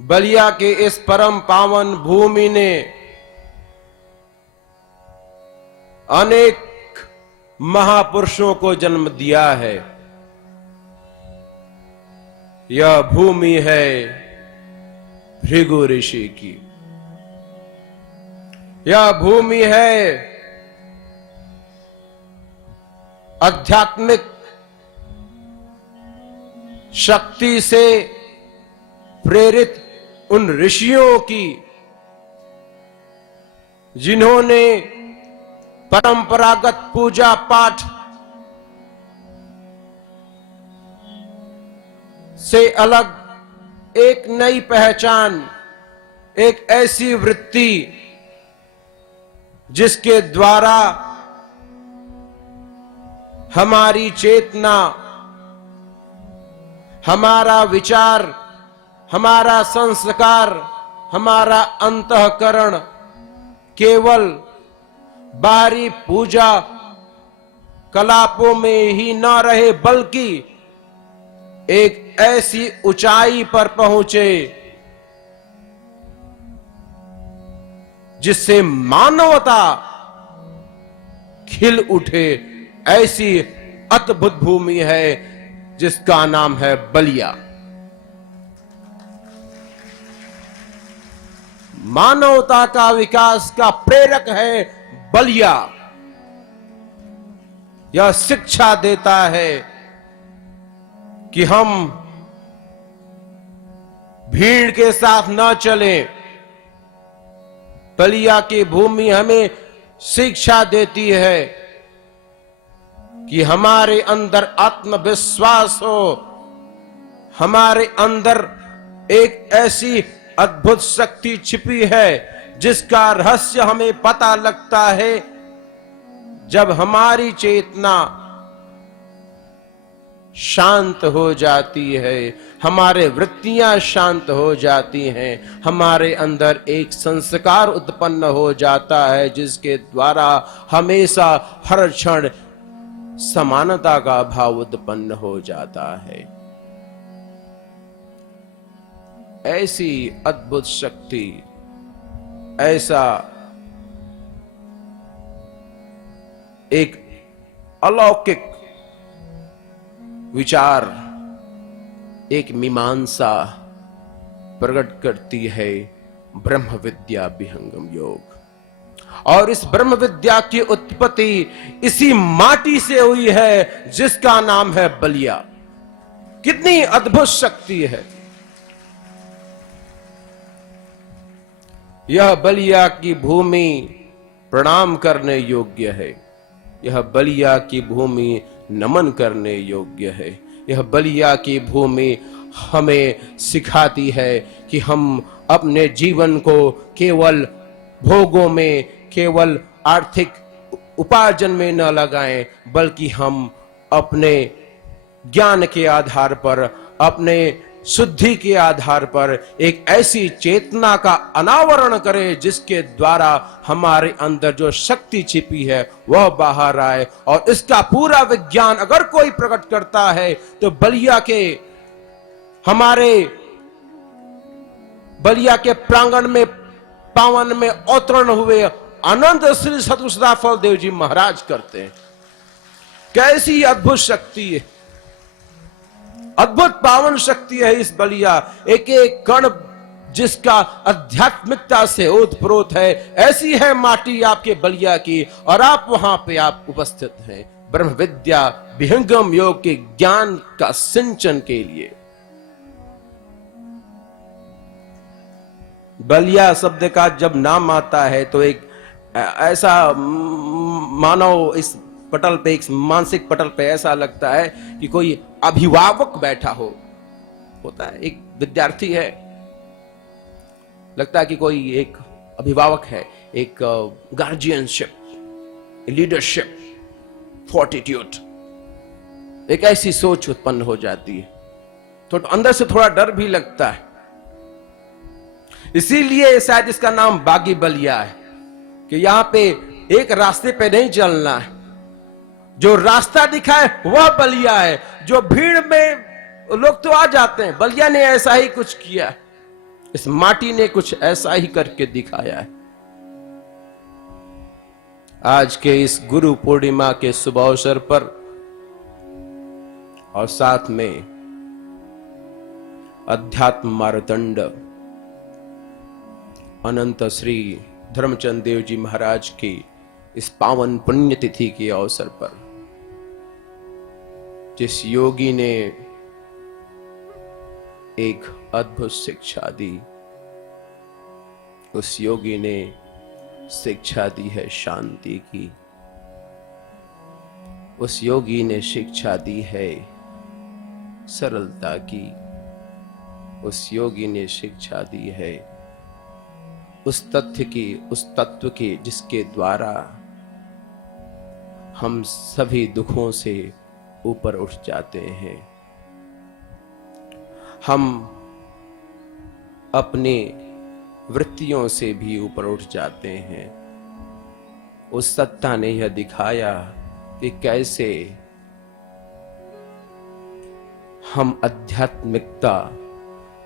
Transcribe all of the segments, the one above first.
बलिया के इस परम पावन भूमि ने अनेक महापुरुषों को जन्म दिया है। यह भूमि है भृगु ऋषि की। यह भूमि है आध्यात्मिक शक्ति से प्रेरित उन ऋषियों की, जिन्होंने परंपरागत पूजा पाठ से अलग एक नई पहचान, एक ऐसी वृत्ति जिसके द्वारा हमारी चेतना, हमारा विचार, हमारा संस्कार, हमारा अंतःकरण केवल बाहरी पूजा कलापों में ही न रहे, बल्कि एक ऐसी ऊंचाई पर पहुंचे जिससे मानवता खिल उठे। ऐसी अद्भुत भूमि है जिसका नाम है बलिया। मानवता का विकास का प्रेरक है बलिया। यह शिक्षा देता है कि हम भीड़ के साथ न चलें। बलिया की भूमि हमें शिक्षा देती है कि हमारे अंदर आत्मविश्वास हो, हमारे अंदर एक ऐसी अद्भुत शक्ति छिपी है जिसका रहस्य हमें पता लगता है जब हमारी चेतना शांत हो जाती है, हमारे वृत्तियां शांत हो जाती हैं, हमारे अंदर एक संस्कार उत्पन्न हो जाता है जिसके द्वारा हमेशा हर क्षण समानता का भाव उत्पन्न हो जाता है। ऐसी अद्भुत शक्ति, ऐसा एक अलौकिक विचार, एक मीमांसा प्रकट करती है ब्रह्म विद्या विहंगम योग। और इस ब्रह्म विद्या की उत्पत्ति इसी माटी से हुई है जिसका नाम है बलिया। कितनी अद्भुत शक्ति है यह! बलिया की भूमि प्रणाम करने योग्य है। यह बलिया की भूमि नमन करने योग्य है। यह बलिया की भूमि हमें सिखाती है कि हम अपने जीवन को केवल भोगों में, केवल आर्थिक उपार्जन में न लगाएं, बल्कि हम अपने ज्ञान के आधार पर, अपने शुद्धि के आधार पर एक ऐसी चेतना का अनावरण करें जिसके द्वारा हमारे अंदर जो शक्ति छिपी है वह बाहर आए। और इसका पूरा विज्ञान अगर कोई प्रकट करता है तो बलिया के, हमारे बलिया के प्रांगण में, पावन में अवतरण हुए अनंत श्री सतगुरु सदाफल देव जी महाराज करते हैं। कैसी अद्भुत शक्ति है, अद्भुत पावन शक्ति है इस बलिया। एक एक कण जिसका आध्यात्मिकता से ओतप्रोत है, ऐसी है माटी आपके बलिया की। और आप वहां पे आप उपस्थित हैं ब्रह्म विद्या विहंगम योग के ज्ञान का सिंचन के लिए। बलिया शब्द का जब नाम आता है तो एक ऐसा मानव इस पटल पे, एक मानसिक पटल पे ऐसा लगता है कि कोई अभिभावक बैठा होता है। एक विद्यार्थी है, लगता है कि कोई एक अभिभावक है, एक गार्जियनशिप, लीडरशिप, फोर्टिट्यूड, एक ऐसी सोच उत्पन्न हो जाती है। तो अंदर से थोड़ा डर भी लगता है। इसीलिए शायद इसका नाम बागी बलिया है कि यहां पे एक रास्ते पे नहीं चलना है। जो रास्ता दिखाए वह बलिया है। जो भीड़ में लोग तो आ जाते हैं, बलिया ने ऐसा ही कुछ किया, इस माटी ने कुछ ऐसा ही करके दिखाया है। आज के इस गुरु पूर्णिमा के शुभ अवसर पर और साथ में अध्यात्म मार्तंड अनंत श्री धर्मचंद देव जी महाराज की इस पावन पुण्यतिथि के अवसर पर जिस योगी ने एक अद्भुत शिक्षा दी, उस योगी ने शिक्षा दी है शांति की। उस योगी ने शिक्षा दी है सरलता की। उस योगी ने शिक्षा दी है उस तथ्य की, उस तत्व की जिसके द्वारा हम सभी दुखों से ऊपर उठ जाते हैं। हम अपने वृत्तियों से भी ऊपर उठ जाते हैं। उस सत्ता ने यह दिखाया कि कैसे हम आध्यात्मिकता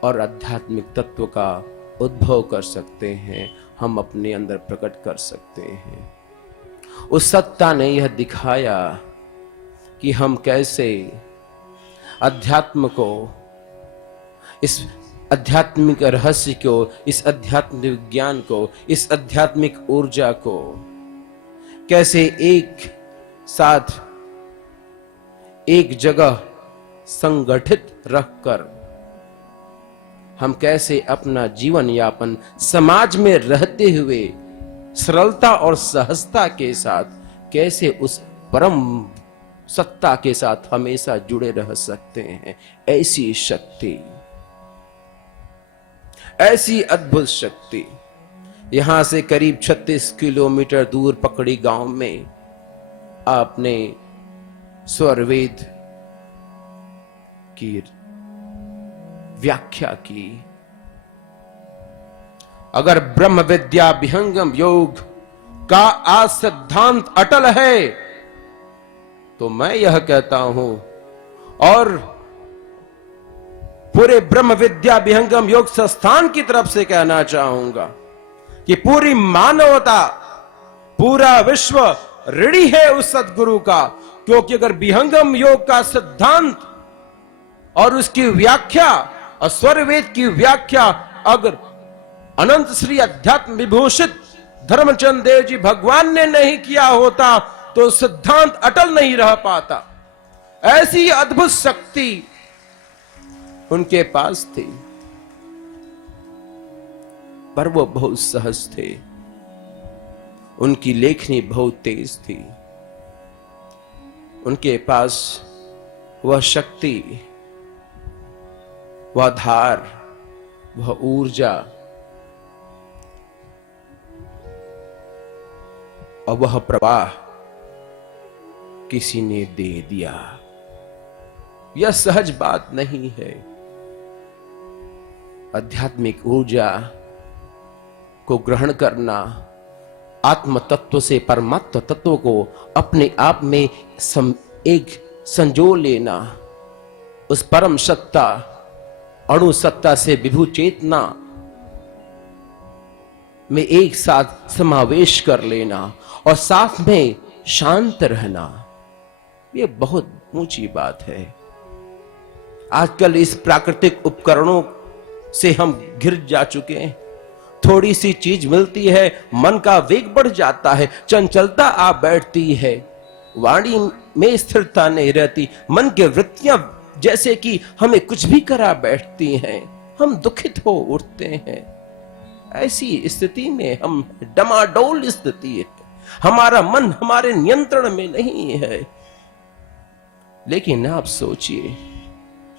और आध्यात्मिक तत्व का उद्भव कर सकते हैं, हम अपने अंदर प्रकट कर सकते हैं। उस सत्ता ने यह दिखाया कि हम कैसे अध्यात्म को, इस आध्यात्मिक रहस्य को, इस आध्यात्मिक ज्ञान को, इस आध्यात्मिक ऊर्जा को कैसे एक साथ एक जगह संगठित रखकर हम कैसे अपना जीवन यापन समाज में रहते हुए सरलता और सहजता के साथ कैसे उस परम सत्ता के साथ हमेशा जुड़े रह सकते हैं। ऐसी शक्ति, ऐसी अद्भुत शक्ति यहां से करीब 36 किलोमीटर दूर पकड़ी गांव में आपने स्वरवेद की व्याख्या की। अगर ब्रह्म विद्या विहंगम योग का आज सिद्धांत अटल है तो मैं यह कहता हूं और पूरे ब्रह्म विद्या विहंगम योग संस्थान की तरफ से कहना चाहूंगा कि पूरी मानवता, पूरा विश्व ऋणी है उस सदगुरु का। क्योंकि अगर विहंगम योग का सिद्धांत और उसकी व्याख्या और स्वरवेद की व्याख्या अगर अनंत श्री अध्यात्म विभूषित धर्मचंद देव जी भगवान ने नहीं किया होता तो सिद्धांत अटल नहीं रह पाता। ऐसी अद्भुत शक्ति उनके पास थी, पर वो बहुत सहज थे। उनकी लेखनी बहुत तेज थी। उनके पास वह शक्ति, वह धार, वह ऊर्जा और वह प्रवाह किसी ने दे दिया। यह सहज बात नहीं है। आध्यात्मिक ऊर्जा को ग्रहण करना, आत्म तत्व से परमात्म तत्व को अपने आप में एक संजो लेना, उस परम सत्ता अणु सत्ता से विभू चेतना में एक साथ समावेश कर लेना और साथ में शांत रहना, यह बहुत ऊंची बात है। आजकल इस प्राकृतिक उपकरणों से हम घिर जा चुके हैं। थोड़ी सी चीज मिलती है, मन का वेग बढ़ जाता है, चंचलता आ बैठती है, वाणी में स्थिरता नहीं रहती, मन के वृत्तियां जैसे कि हमें कुछ भी करा बैठती हैं, हम दुखित हो उठते हैं। ऐसी स्थिति में हम डमाडोल स्थिति है, हमारा मन हमारे नियंत्रण में नहीं है। लेकिन आप सोचिए,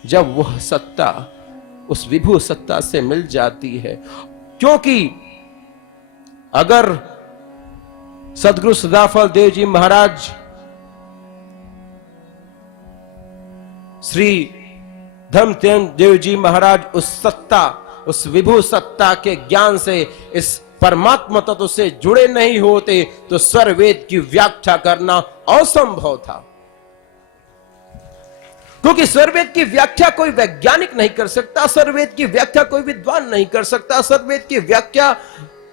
जब वह सत्ता उस विभू सत्ता से मिल जाती है, क्योंकि अगर सदगुरु सदाफल देव जी महाराज श्री धर्मचंद देव जी महाराज उस सत्ता, उस विभू सत्ता के ज्ञान से इस परमात्मा तत्व से जुड़े नहीं होते तो स्वरवेद की व्याख्या करना असंभव था, क्योंकि स्वरवेद की व्याख्या कोई वैज्ञानिक नहीं कर सकता, स्वरवेद की व्याख्या कोई विद्वान नहीं कर सकता, स्वरवेद की व्याख्या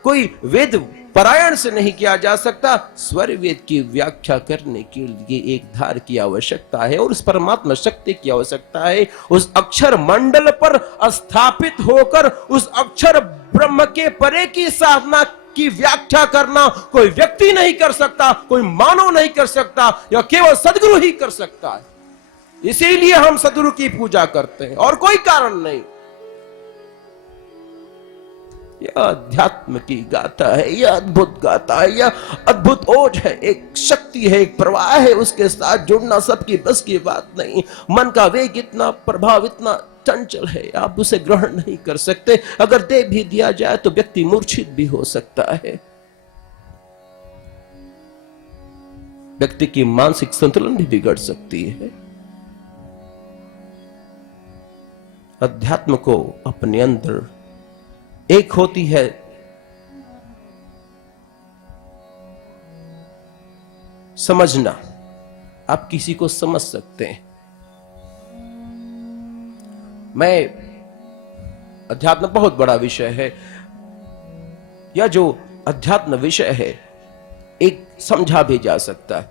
कोई वेद पारायण से नहीं किया जा सकता। स्वरवेद की व्याख्या करने के लिए एक धार की आवश्यकता है और उस परमात्मा शक्ति की आवश्यकता है। उस अक्षर मंडल पर स्थापित होकर उस अक्षर ब्रह्म के परे की साधना की व्याख्या करना कोई व्यक्ति नहीं कर सकता, कोई मानव नहीं कर सकता, यह केवल सदगुरु ही कर सकता है। इसीलिए हम सदगुरु की पूजा करते हैं और कोई कारण नहीं। यह अध्यात्म की गाथा है, यह अद्भुत गाथा है, यह अद्भुत ओज है, एक शक्ति है, एक प्रवाह है, उसके साथ जुड़ना सबकी बस की बात नहीं। मन का वेग इतना, प्रभाव इतना चंचल है, आप उसे ग्रहण नहीं कर सकते। अगर दे भी दिया जाए तो व्यक्ति मूर्छित भी हो सकता है, व्यक्ति की मानसिक संतुलन भी बिगड़ सकती है। अध्यात्म को अपने अंदर एक होती है समझना, आप किसी को समझ सकते हैं। मैं अध्यात्म बहुत बड़ा विषय है, यह जो अध्यात्म विषय है एक समझा भी जा सकता है।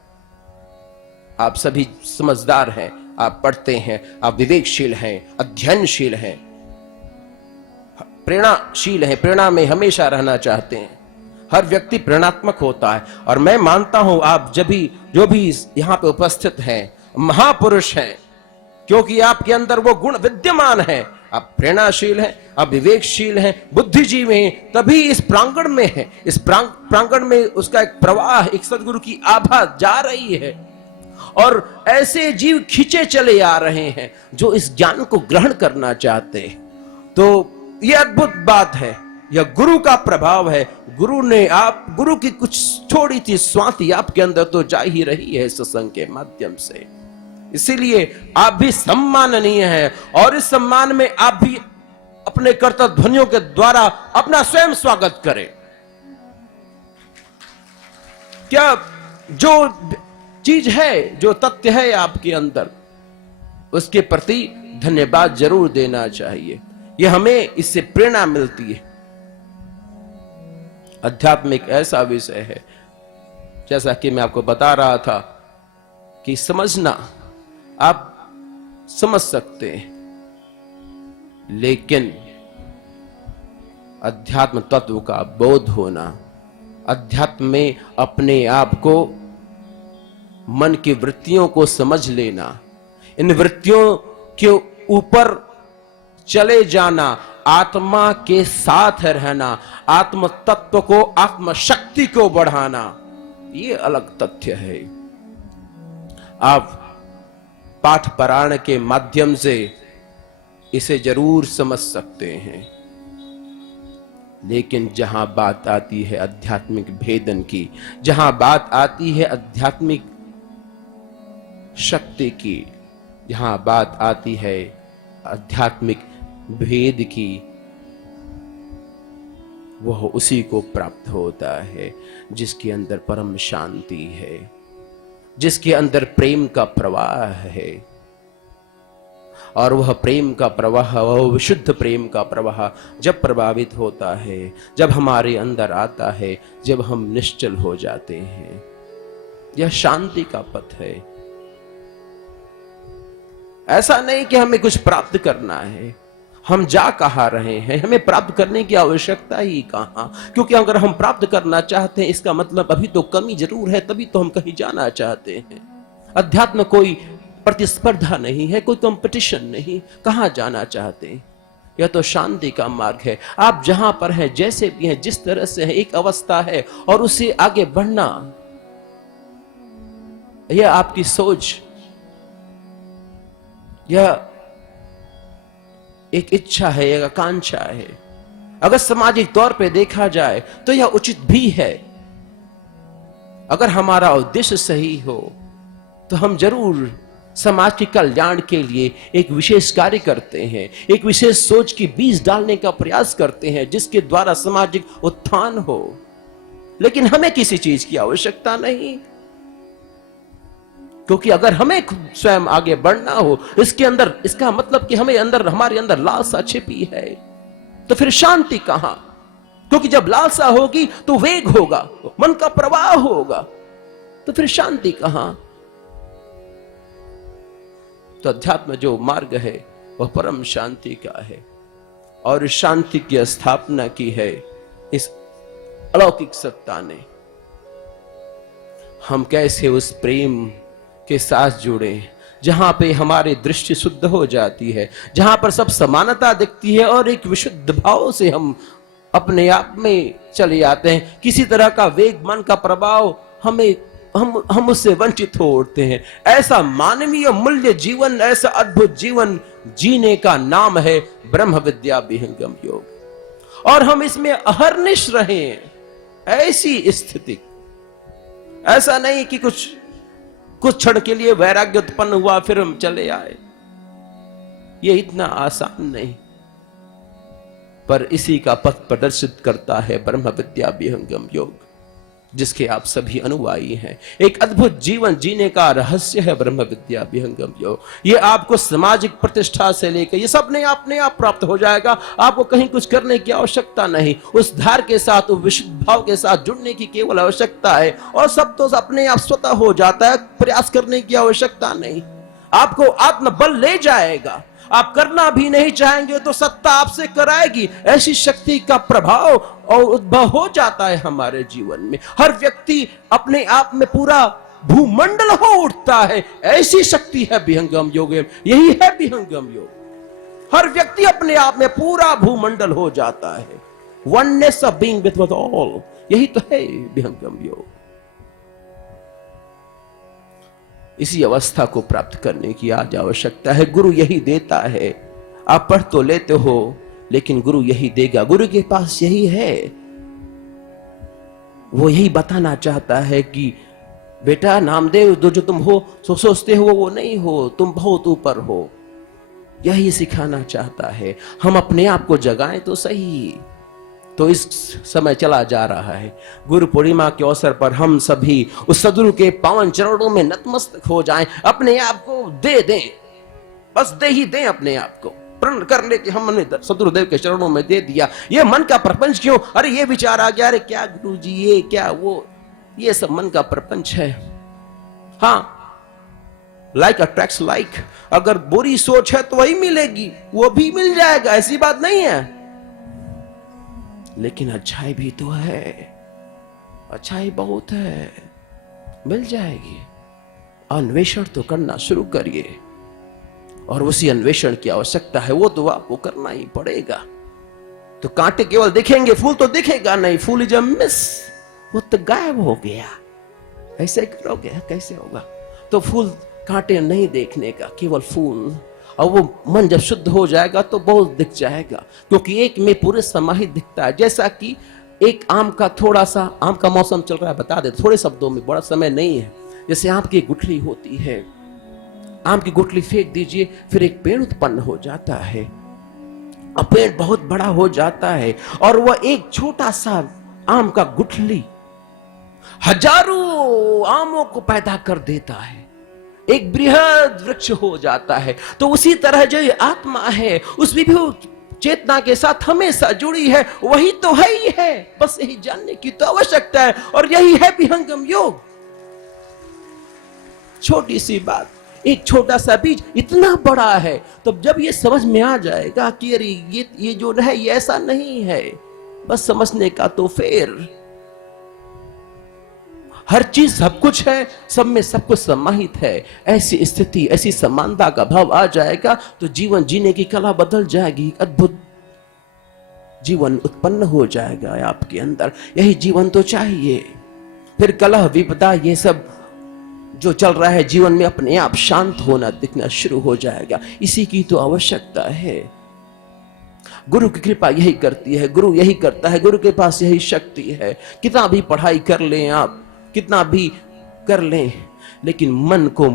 आप सभी समझदार हैं, आप पढ़ते हैं, आप विवेकशील हैं, अध्ययनशील हैं, प्रेरणाशील हैं, प्रेरणा में हमेशा रहना चाहते हैं। हर व्यक्ति प्रेरणात्मक होता है और मैं मानता हूं आप जो भी यहां पे उपस्थित हैं महापुरुष हैं, क्योंकि आपके अंदर वो गुण विद्यमान है। आप प्रेरणाशील हैं, आप विवेकशील हैं, बुद्धिजीवी हैं, तभी इस प्रांगण में है। इस प्रांगण में उसका एक प्रवाह, एक सदगुरु की आभा जा रही है और ऐसे जीव खींचे चले आ रहे हैं जो इस ज्ञान को ग्रहण करना चाहते हैं। तो यह अद्भुत बात है, यह गुरु का प्रभाव है। गुरु की कुछ थोड़ी सी स्वाति आपके अंदर तो जा ही रही है सत्संग के माध्यम से। इसीलिए आप भी सम्माननीय हैं और इस सम्मान में आप भी अपने कर्तव्य ध्वनियों के द्वारा अपना स्वयं स्वागत करें। क्या जो चीज है, जो तथ्य है आपके अंदर, उसके प्रति धन्यवाद जरूर देना चाहिए। यह हमें इससे प्रेरणा मिलती है। अध्यात्म एक ऐसा विषय है, जैसा कि मैं आपको बता रहा था, कि समझना आप समझ सकते हैं, लेकिन अध्यात्म तत्व का बोध होना, अध्यात्म में अपने आप को, मन की वृत्तियों को समझ लेना, इन वृत्तियों के ऊपर चले जाना, आत्मा के साथ रहना, आत्म तत्व को, आत्म शक्ति को बढ़ाना, ये अलग तथ्य है। आप पाठ पारायण के माध्यम से इसे जरूर समझ सकते हैं, लेकिन जहां बात आती है आध्यात्मिक भेदन की, जहां बात आती है आध्यात्मिक शक्ति की, जहां बात आती है आध्यात्मिक भेद की, वह उसी को प्राप्त होता है जिसके अंदर परम शांति है, जिसके अंदर प्रेम का प्रवाह है। और वह प्रेम का प्रवाह, वह विशुद्ध प्रेम का प्रवाह जब प्रभावित होता है, जब हमारे अंदर आता है, जब हम निश्चल हो जाते हैं, यह शांति का पथ है। ऐसा नहीं कि हमें कुछ प्राप्त करना है, हम जा कहां रहे हैं, हमें प्राप्त करने की आवश्यकता ही कहां। क्योंकि अगर हम प्राप्त करना चाहते हैं, इसका मतलब अभी तो कमी जरूर है, तभी तो हम कहीं जाना चाहते हैं। अध्यात्म कोई प्रतिस्पर्धा नहीं है, कोई कंपटीशन नहीं, कहां जाना चाहते हैं। यह तो शांति का मार्ग है। आप जहां पर हैं, जैसे भी हैं, जिस तरह से है, एक अवस्था है और उससे आगे बढ़ना, यह आपकी सोच, यह एक इच्छा है, एक आकांक्षा है। अगर सामाजिक तौर पे देखा जाए तो यह उचित भी है। अगर हमारा उद्देश्य सही हो तो हम जरूर समाज के कल्याण के लिए एक विशेष कार्य करते हैं, एक विशेष सोच की बीज डालने का प्रयास करते हैं जिसके द्वारा सामाजिक उत्थान हो। लेकिन हमें किसी चीज की आवश्यकता नहीं, क्योंकि अगर हमें स्वयं आगे बढ़ना हो, इसके अंदर, इसका मतलब कि हमारे अंदर लालसा छिपी है, तो फिर शांति कहां? क्योंकि जब लालसा होगी तो वेग होगा, मन का प्रवाह होगा, तो फिर शांति कहां? तो अध्यात्म जो मार्ग है वह परम शांति का है, और शांति की स्थापना की है इस अलौकिक सत्ता ने। हम कैसे उस प्रेम के साथ जुड़े जहां पे हमारी दृष्टि शुद्ध हो जाती है, जहां पर सब समानता दिखती है और एक विशुद्ध भाव से हम अपने आप में चले जाते हैं। किसी तरह का वेग, मन का प्रभाव हम उससे वंचित हो उठते हैं। ऐसा मानवीय मूल्य जीवन, ऐसा अद्भुत जीवन जीने का नाम है ब्रह्म विद्या विहंगम योग, और हम इसमें अहर्निश रहे। ऐसी स्थिति, ऐसा नहीं कि कुछ क्षण के लिए वैराग्य उत्पन्न हुआ फिर हम चले आए, ये इतना आसान नहीं। पर इसी का पथ प्रदर्शित करता है ब्रह्म विद्या विहंगम योग, जिसके आप सभी अनुयायी हैं। एक अद्भुत जीवन जीने का रहस्य है ब्रह्म विद्या विहंगम योग। ये आपको सामाजिक प्रतिष्ठा से लेकर ये सब अपने आप प्राप्त हो जाएगा। आपको कहीं कुछ करने की आवश्यकता नहीं, उस धार के साथ, उस विशुद्ध भाव के साथ जुड़ने की केवल आवश्यकता है, और सब तो अपने आप स्वतः हो जाता है। प्रयास करने की आवश्यकता नहीं, आपको आत्मबल ले जाएगा। आप करना भी नहीं चाहेंगे तो सत्ता आपसे कराएगी। ऐसी शक्ति का प्रभाव और उद्भव हो जाता है हमारे जीवन में। हर व्यक्ति अपने आप में पूरा भूमंडल हो उठता है। ऐसी शक्ति है विहंगम योग, यही है विहंगम योग। हर व्यक्ति अपने आप में पूरा भूमंडल हो जाता है। Oneness of being with all, यही तो है विहंगम योग। इसी अवस्था को प्राप्त करने की आज आवश्यकता है। गुरु यही देता है। आप पढ़ तो लेते हो, लेकिन गुरु यही देगा। गुरु के पास यही है। वो यही बताना चाहता है कि बेटा नामदेव, जो तुम हो, सोचते हो वो नहीं हो, तुम बहुत ऊपर हो। यही सिखाना चाहता है। हम अपने आप को जगाएं तो सही। तो इस समय चला जा रहा है, गुरु पूर्णिमा के अवसर पर हम सभी उस सदगुरु के पावन चरणों में नतमस्तक हो जाएं। अपने आप को दे दें, बस दे ही दें अपने आप को। प्रण कर ले कि हमने सदगुरुदेव के चरणों में दे दिया। ये मन का प्रपंच क्यों? अरे ये विचार आ गया, अरे क्या गुरु जी, ये क्या वो, ये सब मन का प्रपंच है। हाँ, लाइक अट्रैक्ट्स लाइक। अगर बुरी सोच है तो वही मिलेगी, वो भी मिल जाएगा, ऐसी बात नहीं है। लेकिन अच्छाई भी तो है, अच्छाई बहुत है, मिल जाएगी। अन्वेषण तो करना शुरू करिए, और उसी अन्वेषण की आवश्यकता है, वो तो आपको करना ही पड़ेगा। तो कांटे केवल दिखेंगे, फूल तो दिखेगा नहीं। फूल इज अ मिस, वो तो गायब हो गया। ऐसे करोगे कैसे होगा? तो फूल कांटे नहीं देखने का, केवल फूल। और वो मन जब शुद्ध हो जाएगा तो बहुत दिख जाएगा, क्योंकि एक में पूरे समाहित दिखता है। जैसा कि एक आम का थोड़ा सा, आम का मौसम चल रहा है, बता दे थोड़े शब्दों में, बड़ा समय नहीं है। जैसे आम की गुठली होती है, आम की गुठली फेंक दीजिए, फिर एक पेड़ उत्पन्न हो जाता है, और पेड़ बहुत बड़ा हो जाता है, और वह एक छोटा सा आम का गुठली हजारों आमों को पैदा कर देता है, एक बृहद वृक्ष हो जाता है। तो उसी तरह जो ये आत्मा है, उस विभु चेतना के साथ हमेशा जुड़ी है, वही तो है ही है। बस यही जानने की तो आवश्यकता है, और यही है विहंगम योग। छोटी सी बात, एक छोटा सा बीज इतना बड़ा है। तो जब ये समझ में आ जाएगा कि अरे ये जो है ये ऐसा नहीं है, बस समझने का तो फिर हर चीज सब कुछ है, सब में सब कुछ समाहित है। ऐसी स्थिति, ऐसी समानता का भाव आ जाएगा तो जीवन जीने की कला बदल जाएगी। अद्भुत जीवन उत्पन्न हो जाएगा आपके अंदर। यही जीवन तो चाहिए। फिर कलह विपदा ये सब जो चल रहा है जीवन में, अपने आप शांत होना दिखना शुरू हो जाएगा। इसी की तो आवश्यकता है। गुरु की कृपा यही करती है, गुरु यही करता है, गुरु के पास यही शक्ति है। कितना भी पढ़ाई कर लें आप, कितना भी कर लें, लेकिन मन को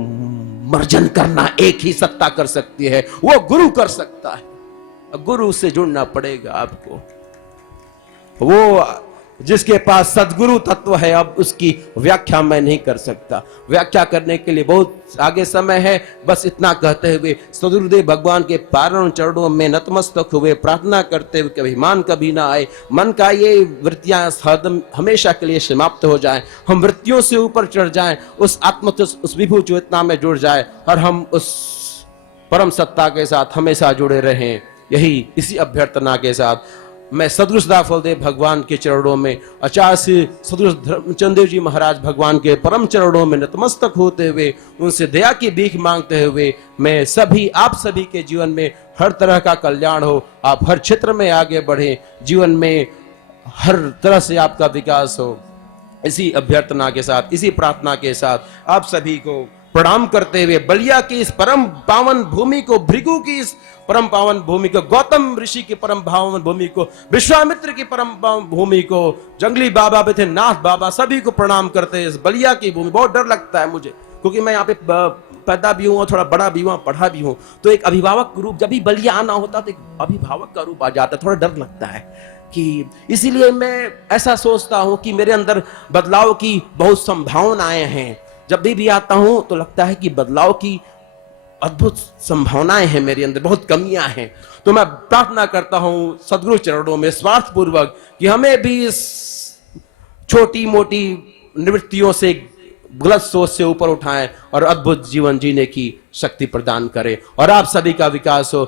मर्जन करना एक ही सत्ता कर सकती है, वो गुरु कर सकता है। गुरु से जुड़ना पड़ेगा आपको। वो जिसके पास सदगुरु तत्व है, अब उसकी व्याख्या मैं नहीं कर सकता। व्याख्या करने के लिए बहुत आगे समय है। बस इतना कहते हुए सदगुरुदेव भगवान के पावन चरणों में नतमस्तक हुए प्रार्थना करते हुए कि अभिमान कभी ना आए, मन का ये वृत्तियां हमेशा के लिए समाप्त हो जाएं, हम वृत्तियों से ऊपर चढ़ जाएं, उस आत्म उस विभु चेतना में जुड़ जाए और हम उस परम सत्ता के साथ हमेशा जुड़े रहें। यही इसी अभ्यर्थना के साथ मैं सदगुरु सदा फलदेव भगवान के चरणों में, आचार्य श्री सदगुरु धर्मचंद देव जी महाराज भगवान के परम चरणों में नतमस्तक होते हुए उनसे दया की भीख मांगते हुए मैं सभी आप सभी के जीवन में हर तरह का कल्याण हो, आप हर क्षेत्र में आगे बढ़े, जीवन में हर तरह से आपका विकास हो, इसी अभ्यर्थना के साथ, इसी प्रार्थना के साथ आप सभी को प्रणाम करते हुए बलिया की इस परम पावन भूमि को, भृगु की इस परम पावन भूमि को, गौतम ऋषि की परम पावन भूमि को, विश्वामित्र की परम पावन भूमि को, जंगली बाबा नाथ बाबा सभी को प्रणाम करते हैं। इस बलिया की भूमि, बहुत डर लगता है मुझे क्योंकि मैं यहाँ पे पैदा भी हूँ और थोड़ा बड़ा भी हूँ, पढ़ा भी हूँ, तो एक अभिभावक रूप जब भी बलिया आना होता तो एक अभिभावक का रूप आ जाता है, थोड़ा डर लगता है कि इसीलिए मैं ऐसा सोचता हूँ कि मेरे अंदर बदलाव की बहुत संभावनाएं हैं। जब भी आता हूं तो लगता है कि बदलाव की अद्भुत संभावनाएं हैं मेरे अंदर, बहुत कमियां हैं। तो मैं प्रार्थना करता हूं सदगुरु चरणों में स्वार्थ पूर्वक कि हमें भी इस छोटी मोटी निवृत्तियों से, गलत सोच से ऊपर उठाएं और अद्भुत जीवन जीने की शक्ति प्रदान करें और आप सभी का विकास हो।